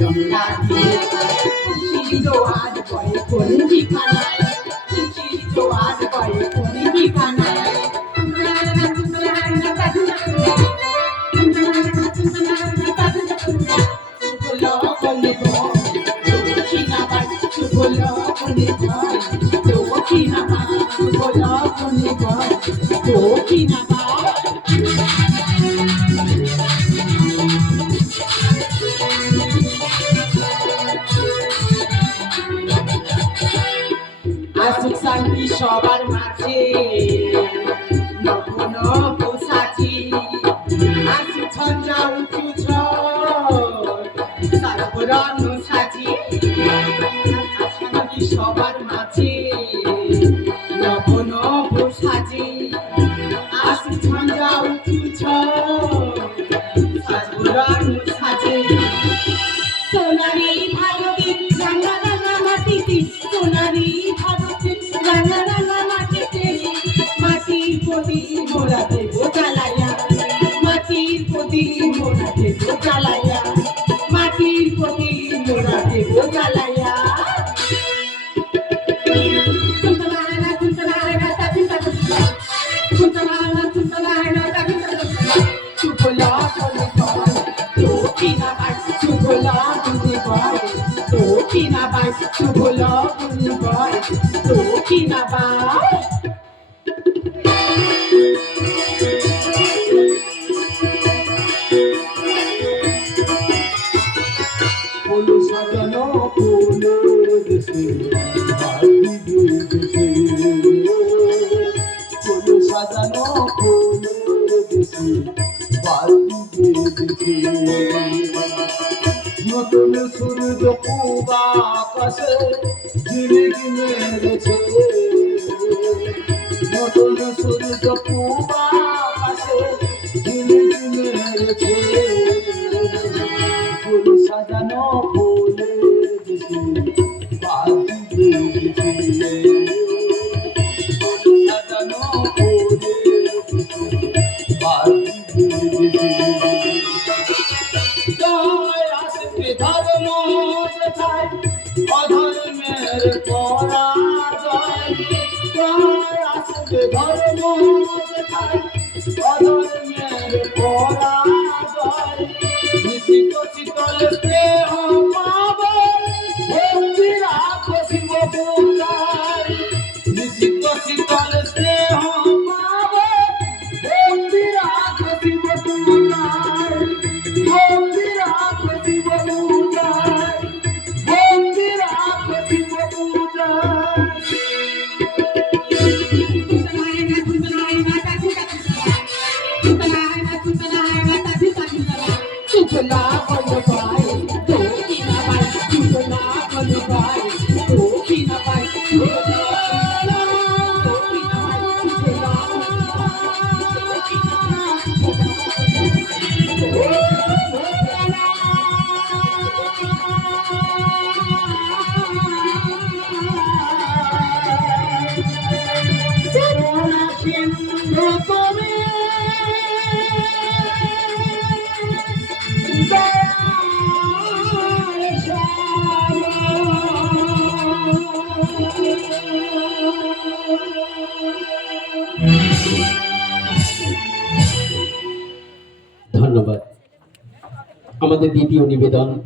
গঙ্গা দিয়ে খুশি জোয়ার বয়ে কোন ঠিকানায় খুশি জোয়ার বয়ে কোন ঠিকানায় আসুক শান্তি সবার মাঝে নতুন পোষাছি আসুক ঝঞ্ঝা উঁচু সারবরণ সাজি শান্তি সবার মাঝে নতুন পোষাছি আসুক ঝঞ্ঝা উঁচু সারবরণ সাজি সোনারি ভারতে রাঙা রাঙা মাটিতে সোনারি ভারতে রাঙা রাঙা মাটিতে মাটির প্রদীপ মোরা দেব জ্বালাইয়া মাটির প্রদীপ মোরা দেব জ্বালাইয়া মাটির প্রদীপ মোরা দেব জ্বালাইয়া Kinabai, Chubolo, Uniboy, Kinabai. Polo sajano, polo dese, badi dese. Polo sajano, polo dese, badi dese. নতুন সূর্য পূব আকাশে ঝিলিক মেরেছে নতুন সূর্য পূব আকাশে ঝিলিক মেরেছে ফুল সাজানো ফুলের দেশে বাতি বেজেছে ফুল সাজানো ফুলের দেশে বাতি বেজেছে ধর্ম যেথায় অধর্মের পরাজয় আসবে ধর্ম যেথায় অধর্মের পরাজয় নিশিত শীতল স্নেহ পাব ভক্তি রাখো শিব পূজায় নিশিত শীতল স্নেহ পাব ভক্তি রাখো শিব পূজায় ভক্তি রাখো শিব পূজায় ভক্তি রাখো শিব পূজায় চুপলা বলবাই দক্ষিণা বাই চুপলা বলবাই দক্ষিণা বাই চুপলা ধন্যবাদ। আমাদের দ্বিতীয় নিবেদন